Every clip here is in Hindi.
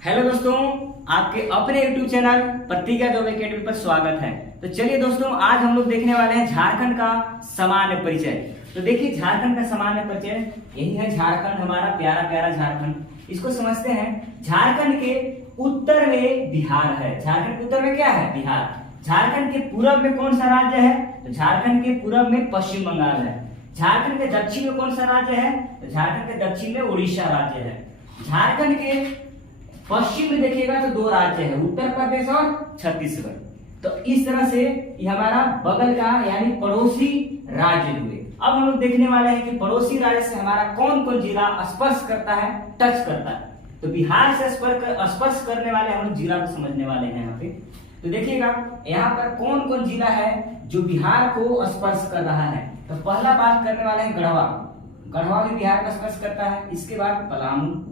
हेलो दोस्तों, आपके अपने YouTube चैनल प्रतिज्ञा जॉब एकेडमी पर स्वागत है। तो चलिए दोस्तों, आज हम लोग देखने वाले हैं झारखंड का सामान्य परिचय। तो देखिए, झारखंड का सामान्य परिचय यही है। झारखंड हमारा प्यारा प्यारा झारखंड, इसको समझते हैं। झारखंड के उत्तर में बिहार है। झारखंड के उत्तर में क्या है? बिहार। झारखंड के पूरब में कौन सा राज्य है? तो झारखंड के पूरब में पश्चिम बंगाल है। झारखंड के दक्षिण में कौन सा राज्य है? तो झारखंड के दक्षिण में उड़ीसा राज्य है। झारखंड के पश्चिम में देखिएगा तो दो राज्य है, उत्तर प्रदेश और छत्तीसगढ़। तो इस तरह से ये हमारा बगल का यानी पड़ोसी राज्य हुए। अब हम लोग देखने वाले हैं कि पड़ोसी राज्य से हमारा कौन कौन जिला स्पर्श करता है, टच करता है। तो बिहार से स्पर्श करने वाले हम लोग जिला को समझने वाले हैं यहाँ पे। तो देखिएगा यहाँ पर कौन कौन जिला है जो बिहार को स्पर्श कर रहा है। तो पहला बात करने वाले हैं गढ़वा। गढ़वा भी बिहार को स्पर्श करता है। इसके बाद पलामू,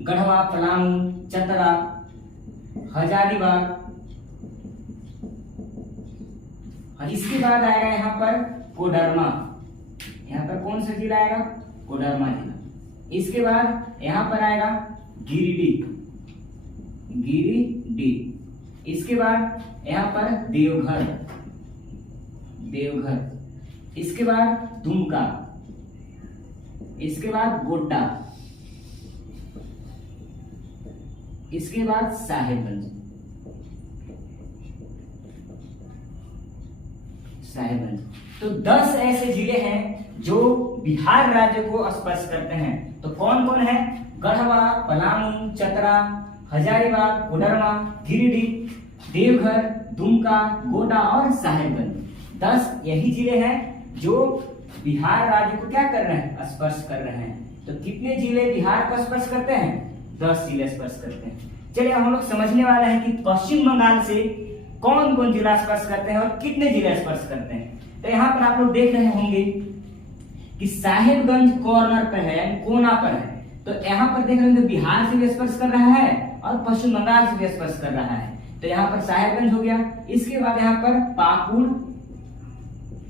गढ़वा, पलामू, चतरा, हजारीबाग, और इसके बाद आएगा यहाँ पर कोडरमा। यहाँ पर कौन सा जिला आएगा? कोडरमा जिला। इसके बाद यहाँ पर आएगा गिरिडीह। गिरिडीह। इसके बाद यहाँ पर देवघर। देवघर। इसके बाद दुमका। इसके बाद गोड्डा। इसके बाद साहेबगंज। साहेबगंज। तो 10 ऐसे जिले हैं जो बिहार राज्य को स्पर्श करते हैं। तो कौन कौन है? गढ़वा, पलामू, चतरा, हजारीबाग, कोडरमा, गिरिडीह, देवघर, दुमका, गोड्डा और साहेबगंज। 10 यही जिले हैं जो बिहार राज्य को क्या कर रहे हैं? स्पर्श कर रहे हैं। तो कितने जिले बिहार को स्पर्श करते हैं? 10 जिले स्पर्श करते हैं। चलिए हम लोग समझने वाले हैं कि पश्चिम बंगाल से कौन कौन जिला स्पर्श करते हैं और कितने जिले स्पर्श करते हैं। तो यहाँ पर आप लोग देख रहे होंगे कि साहेबगंज कॉर्नर पर है, कोना पर है। तो यहाँ पर देख रहे होंगे बिहार से भी स्पर्श कर रहा है और पश्चिम बंगाल से भी स्पर्श कर रहा है। तो यहाँ पर साहेबगंज हो गया। इसके बाद यहाँ पर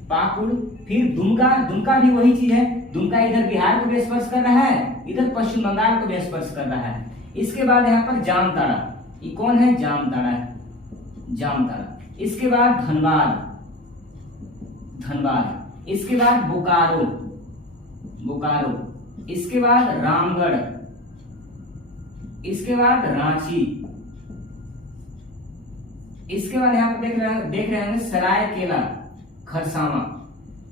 पाकुड़, फिर दुमका। दुमका भी वही चीज है। दुमका इधर बिहार को भी स्पर्श कर रहा है, इधर पश्चिम बंगाल को भी स्पर्श कर रहा है। इसके बाद यहाँ पर जामताड़ा। ये कौन है? जामताड़ा है। जामताड़ा। इसके बाद धनबाद। धनबाद। इसके बाद बोकारो। बोकारो। इसके बाद रामगढ़। इसके बाद रांची। इसके बाद यहाँ पर देख रहे हैं सरायकेला खरसावां।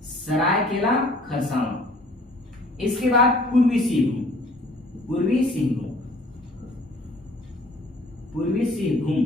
सरायकेला खरसावां। इसके बाद पूर्वी सिंहभूम। पूर्वी सिंहभूम। पूर्वी सिंहभूम।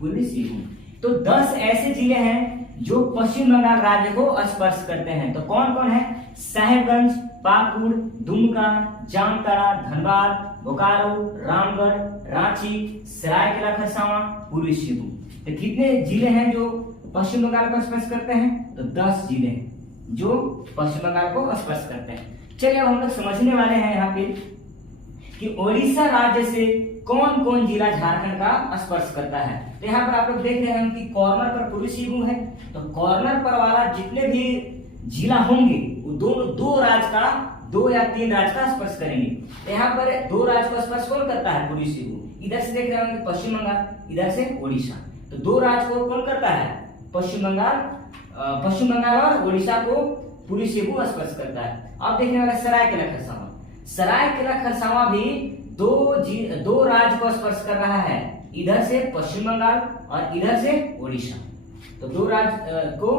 पूर्वी सिंहभूम। तो 10 ऐसे जिले हैं जो पश्चिम बंगाल राज्य को स्पर्श करते हैं। तो कौन कौन है? साहेबगंज, पाकुड़, दुमका, जामताड़ा, धनबाद, बोकारो, रामगढ़, रांची, सरायकेला खरसावां, पूर्वी सिंहभूम। तो कितने जिले हैं जो पश्चिम बंगाल को स्पर्श करते हैं? तो 10 जिले हैं जो पश्चिम बंगाल को स्पर्श करते हैं। चलिए अब हम लोग समझने वाले हैं यहाँ पे कि उड़ीसा राज्य से कौन कौन जिला झारखंड का स्पर्श करता है। तो यहाँ पर आप लोग देख रहे हैं कि कॉर्नर पर पूर्वी सिंहभूम है। तो कॉर्नर पर वाला जितने भी जिला होंगे वो दो राज्य का, 2 या 3 राज्य का स्पर्श करेंगे। तो यहाँ पर 2 राज्य को स्पर्श कौन करता है? पूर्वी सिंहभूम। इधर से देख रहे होंगे पश्चिम बंगाल, इधर से उड़ीसा। तो 2 राज्य को कौन करता है? पश्चिम बंगाल और उड़ीसा को पूर्वी सिंहभूम स्पर्श करता है। अब देखने वाले सरायकेला खरसावां। सरायकेला खरसावां भी 2 राज्य को स्पर्श कर रहा है, इधर से पश्चिम बंगाल और इधर से उड़ीसा। तो 2 राज्य को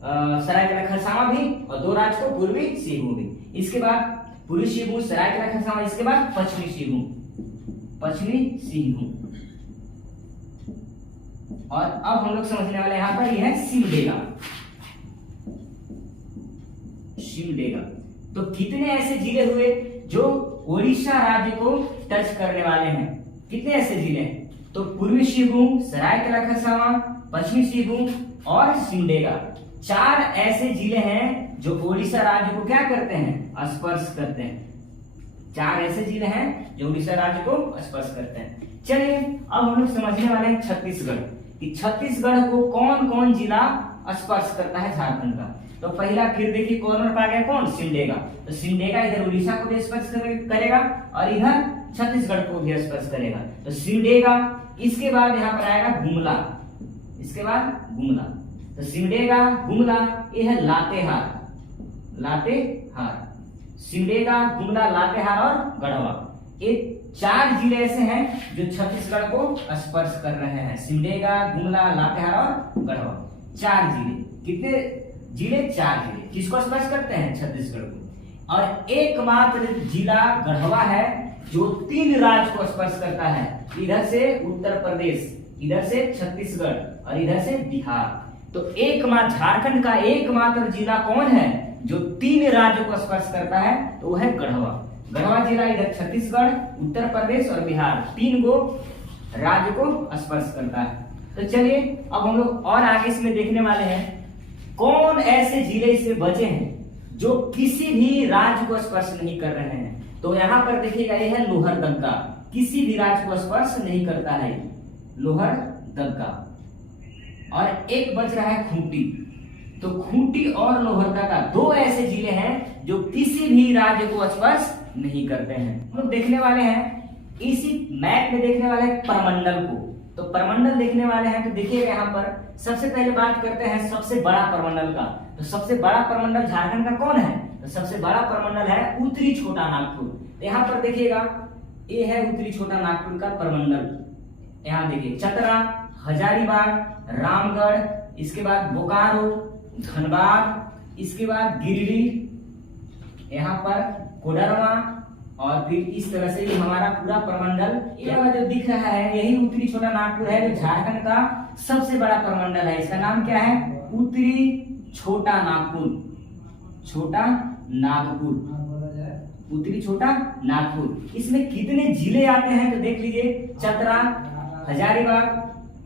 सरायकेला खरसावां भी और 2 राज्य को पूर्वी सिंहभूम भी। इसके बाद पूर्वी सिंहभूम, सरायकेला खरसावां। इसके बाद पश्चिमी सिंहभूम। पश्चिमी सिंहभूम। और अब हम लोग समझने वाले यहाँ पर यह है सिमडेगा। सिमडेगा। तो कितने ऐसे जिले हुए जो उड़ीसा राज्य को टच करने वाले हैं? कितने ऐसे जिले हैं? तो पूर्वी सिंहभूम, सरायकेला खरसावां, पश्चिमी सिंहभूम और सिमडेगा। 4 ऐसे जिले हैं जो उड़ीसा राज्य को क्या करते हैं? स्पर्श करते हैं। 4 ऐसे जिले हैं जो उड़ीसा राज्य को स्पर्श करते हैं। चलिए अब हम लोग समझने वाले हैं छत्तीसगढ़ कि छत्तीसगढ़ को कौन कौन जिला स्पर्श करता है झारखंड का। तो पहला फिर देखिए कॉर्नर पर आ गया कौन, सिमडेगा। तो सिमडेगा इधर उड़ीसा को भी स्पर्श करेगा और इधर छत्तीसगढ़ को भी स्पर्श करेगा। तो सिमडेगा, इसके बाद यहाँ पर आएगा गुमला, इसके बाद गुमला। तो सिमडेगा, गुमला, ये है लातेहार, लातेहार, सिमडेगा, गुमला, लातेहार और गढ़वा। ये 4 जिले ऐसे हैं जो छत्तीसगढ़ को स्पर्श कर रहे हैं। सिमडेगा, गुमला, लातेहार और गढ़वा, 4 जिले। कितने जिले? 4 जिले। किसको स्पर्श करते हैं? छत्तीसगढ़ को। और एकमात्र जिला गढ़वा है जो 3 राज्य को स्पर्श करता है, इधर से उत्तर प्रदेश, इधर से छत्तीसगढ़ और इधर से बिहार। तो एकमात्र झारखंड का एकमात्र जिला कौन है जो 3 राज्यों को स्पर्श करता है? तो वह है गढ़वा। गढ़वा जिला इधर छत्तीसगढ़, उत्तर प्रदेश और बिहार, 3 को राज्य को स्पर्श करता है। तो चलिए अब हम लोग और आगे इसमें देखने वाले हैं कौन ऐसे जिले इसमें बचे हैं जो किसी भी राज्य को स्पर्श नहीं कर रहे हैं। तो यहाँ पर देखिएगा ये है लोहरदगा, किसी भी राज्य को स्पर्श नहीं करता है, लोहरदगा। और एक बच रहा है खूंटी। तो खूंटी और लोहरदगा 2 ऐसे जिले हैं जो किसी भी राज्य को स्पर्श नहीं करते हैं। हम लोग देखने वाले हैं इसी मैप में देखने वाले हैं परमंडल को। तो परमंडल देखने वाले हैं तो देखिएगा यहाँ पर सबसे पहले बात करते हैं सबसे बड़ा परमंडल का। तो सबसे बड़ा परमंडल झारखंड का कौन है? तो सबसे बड़ा परमंडल है उत्तरी छोटा नागपुर। तो यहाँ पर देखिएगा ये है उत्तरी छोटा नागपुर का परमंडल। यहाँ देखिए चतरा, हजारीबाग, रामगढ़, इसके बाद बोकारो, धनबाद, इसके बाद गिरिडीह, यहाँ पर कोडरमा और फिर इस तरह से ये हमारा पूरा परमंडल यह जो दिख रहा है यही उत्तरी छोटा नागपुर है जो झारखंड का सबसे बड़ा परमंडल है। इसका नाम क्या है? उत्तरी छोटा नागपुर, छोटा नागपुर, उत्तरी छोटा नागपुर। इसमें कितने जिले आते हैं तो देख लीजिए, चतरा, हजारीबाग,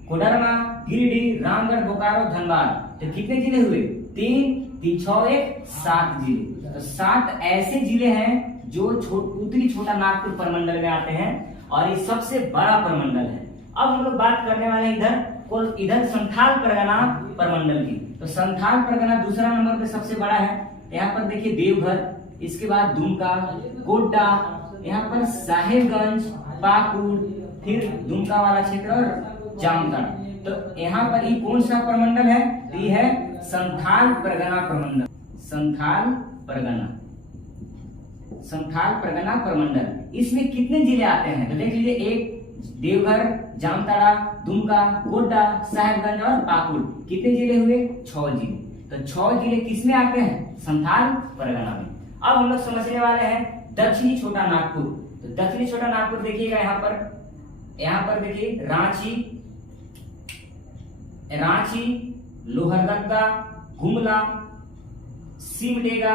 कोडरमा, गिरिडीह, रामगढ़, बोकारो, धनबाद। तो कितने जिले हुए? 3, 3, 6, 1, 7 जिले। तो 7 ऐसे जिले हैं जो उत्तरी छोटा नागपुर परमंडल में आते हैं और ये सबसे बड़ा परमंडल है। अब हम लोग बात करने वाले हैं इधर संथाल परगना परमंडल की। तो संथाल परगना दूसरा नंबर पे सबसे बड़ा है। यहाँ पर देखिए देवघर, इसके बाद दुमका, गोड्डा, यहाँ पर साहेबगंज, पाकुड़, फिर दुमका वाला क्षेत्र और जामताड़ा। तो यहाँ पर ये कौन सा परमंडल है? तो ये है संथाल परगना परमंडल, संथाल परगना, संथाल परगना परमंडल। इसमें कितने जिले आते हैं तो देख लीजिए, 1 देवघर, जामताड़ा, दुमका, गोड्डा, साहेबगंज और पाकुड़। कितने जिले हुए? 6 जिले। तो 6 जिले किसमें आते हैं? संथाल परगना में। अब हम लोग समझने वाले हैं दक्षिणी छोटा नागपुर। तो दक्षिणी छोटा नागपुर देखिएगा यहाँ पर देखिए रांची, लोहरदगा, गुमला, सिमडेगा,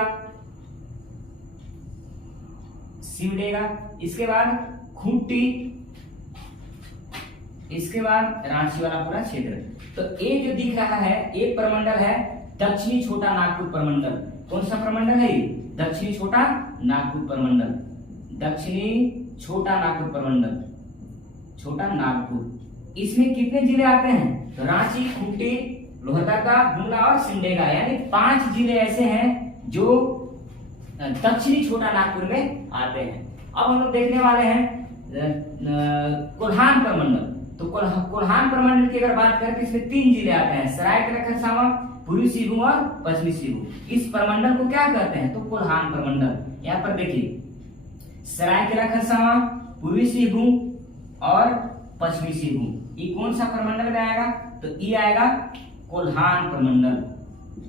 इसके बाद खूंटी, इसके बाद रांची वाला पूरा क्षेत्र। तो ये जो दिख रहा है एक परमंडल है दक्षिणी छोटा नागपुर परमंडल। कौन सा परमंडल है ये? दक्षिणी छोटा नागपुर परमंडल, दक्षिणी छोटा नागपुर परमंडल, छोटा नागपुर। इसमें कितने जिले आते हैं? तो रांची, खूंटी, लोहरदगा, गुमला और सिमडेगा, यानी 5 जिले ऐसे हैं जो दक्षिणी छोटा नागपुर में आते हैं। अब हम लोग देखने वाले हैं कोल्हान परमंडल। तो कोल्हान परमंडल की अगर बात करें तो इसमें 3 जिले आते हैं, सरायकेला खरसावां, पूर्वी सिंहभूम और पश्चिमी सिंहभूम। इस परमंडल को क्या कहते हैं? तो कोल्हान परमंडल। यहाँ पर देखिए सरायकेला खरसावां, पूर्वी सिंहभूम और पश्चिमी सिंहभूम, ये कौन सा परमंडल में आएगा? तो ये आएगा कोल्हान परमंडल।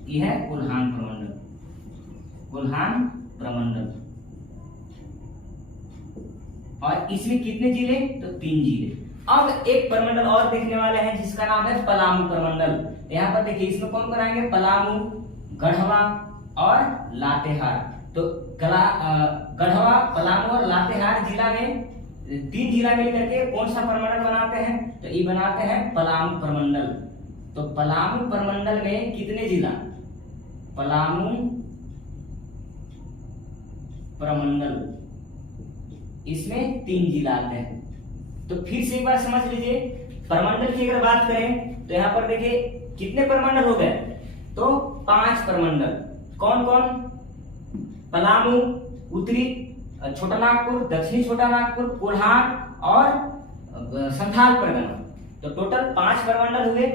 ये है कोल्हान परमंडल, कोल्हान परमंडल। और इसमें कितने जिले? तो 3 जिले। अब एक परमंडल और देखने वाले हैं जिसका नाम है पलामू परमंडल। यहाँ पर देखिए इसमें कौन कौन आएंगे? पलामू, गढ़वा और लातेहार। तो गढ़वा, पलामू और लातेहार जिला में 3 जिला मिलकर के कौन सा परमंडल बनाते हैं? तो ये बनाते हैं पलामू परमंडल। तो पलामू परमंडल में कितने जिला? पलामू परमंडल, इसमें 3 जिला आते हैं। तो फिर से एक बार समझ लीजिए, परमंडल की अगर बात करें तो यहाँ पर देखिए कितने परमंडल हो गए? तो 5 प्रमंडल कौन कौन? पलामू, उत्तरी छोटा नागपुर, दक्षिणी छोटा नागपुर, कोल्हान और संथाल परगना। तो टोटल 5 प्रमंडल हुए।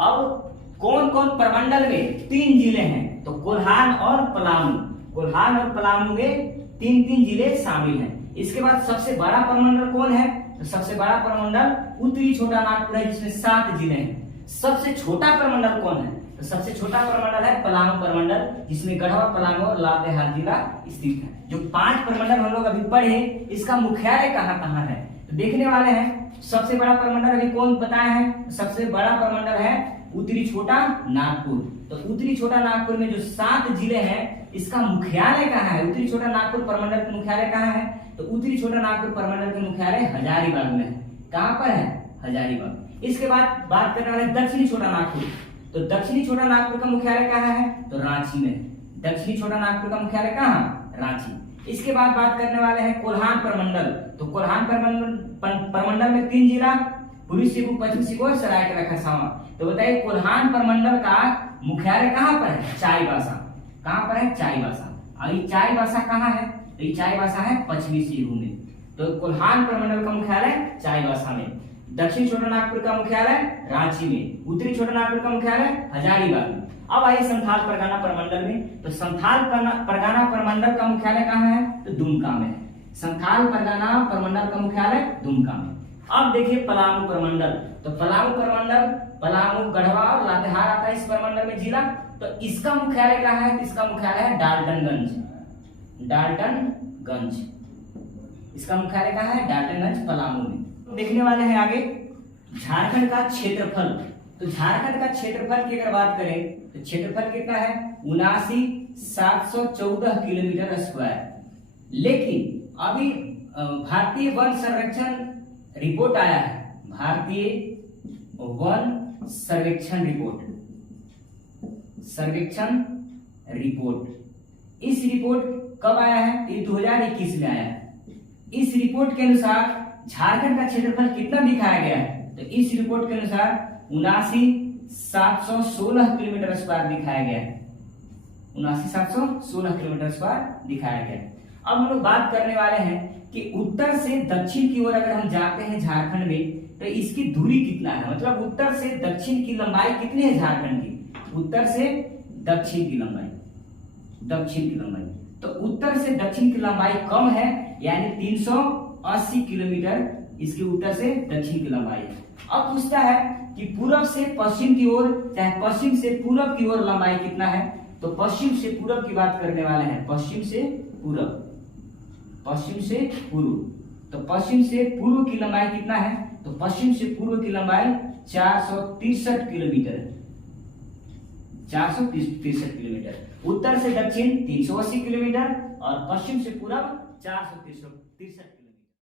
अब कौन कौन प्रमंडल में 3 जिले हैं? तो कोल्हान और पलामू, कोल्हान और पलामू में 3 जिले शामिल हैं। इसके बाद सबसे बड़ा प्रमंडल कौन है? तो सबसे बड़ा प्रमंडल उत्तरी छोटा नागपुर है जिसमें 7 जिले हैं। सबसे छोटा प्रमंडल कौन है? तो सबसे छोटा प्रमंडल है पलामू प्रमंडल जिसमें गढ़वा, पलामू और लातेहार जिला स्थित है। जो 5 प्रमंडल हम लोग अभी पढ़े, इसका मुख्यालय कहाँ कहाँ है तो देखने वाले हैं। सबसे बड़ा प्रमंडल अभी कौन बताया है? सबसे बड़ा प्रमंडल है उत्तरी छोटा नागपुर। तो उत्तरी छोटा नागपुर में जो 7 जिले हैं, इसका मुख्यालय कहाँ है? उत्तरी छोटा नागपुर प्रमंडल का मुख्यालय कहाँ है? तो उत्तरी छोटा नागपुर प्रमंडल का मुख्यालय हजारीबाग में है। कहाँ पर है? हजारीबाग। इसके बाद बात करने वाले दक्षिणी छोटा नागपुर। तो दक्षिणी छोटा नागपुर का मुख्यालय कहाँ है? तो रांची में। दक्षिणी छोटा नागपुर का मुख्यालय कहाँ? रांची। इसके बाद बात करने वाले हैं कोल्हान प्रमंडल। तो कोल्हान प्रमंडल में 3 जिला, पूर्वी सिंहभूम, पश्चिम सिंहभूम, सरायकेला खरसावां। तो बताइए कोल्हान प्रमंडल का मुख्यालय कहाँ पर है? चाईबासा। कहाँ पर है? चाईबासा। और ये चाईबासा कहाँ है? तो ये चाईबासा है पश्चिमी सिंहभूम में। तो कोल्हान प्रमंडल का मुख्यालय चाईबासा में, दक्षिण छोटा नागपुर का मुख्यालय रांची में, उत्तरी छोटा नागपुर का मुख्यालय हजारीबाग में। अब आइए संथाल परगना प्रमंडल में। तो संथाल परगना प्रमंडल का मुख्यालय कहाँ है? तो दुमका में है। संथाल परगना प्रमंडल का मुख्यालय दुमका में। अब देखिए पलामू प्रमंडल। तो पलामू प्रमंडल, पलामू, गढ़वा और लातेहार आता है इस प्रमंडल में जिला। तो इसका मुख्यालय कहाँ है? तो इसका मुख्यालय है डाल्टनगंज। डाल्टनगंज इसका मुख्यालय कहाँ है? डाल्टनगंज, पलामू में। देखने वाले हैं आगे झारखंड का क्षेत्रफल। तो झारखंड का क्षेत्रफल की अगर बात करें तो क्षेत्रफल कितना है? 79,714 किलोमीटर स्क्वायर। लेकिन अभी भारतीय वन संरक्षण रिपोर्ट आया है, भारतीय वन सर्वेक्षण रिपोर्ट। इस रिपोर्ट कब आया है? ये 2021 में आया है। इस रिपोर्ट के अनुसार झारखंड का क्षेत्रफल कितना दिखाया गया है? तो इस रिपोर्ट के अनुसार 79,716 किलोमीटर स्क्वायर दिखाया गया है। 79,716 किलोमीटर स्क्वायर दिखाया गया है। अब हम लोग बात करने वाले हैं कि उत्तर से दक्षिण की ओर अगर हम जाते हैं झारखंड में तो इसकी दूरी कितना है? मतलब उत्तर से दक्षिण की लंबाई कितनी है झारखंड की? उत्तर से दक्षिण की लंबाई, तो उत्तर से दक्षिण की लंबाई कम है, यानी 380 किलोमीटर इसके उत्तर से दक्षिण की लंबाई है। अब पूछता है कि पूर्व से पश्चिम की ओर, चाहे पश्चिम से पूर्व की ओर लंबाई कितना है? तो पश्चिम से पूर्व की बात करने वाले हैं। पश्चिम से पूर्व, तो पश्चिम से पूर्व की लंबाई कितना है? तो पश्चिम से पूर्व की लंबाई 463 किलोमीटर है। 463 किलोमीटर। उत्तर से दक्षिण 380 किलोमीटर और पश्चिम से पूर्व 463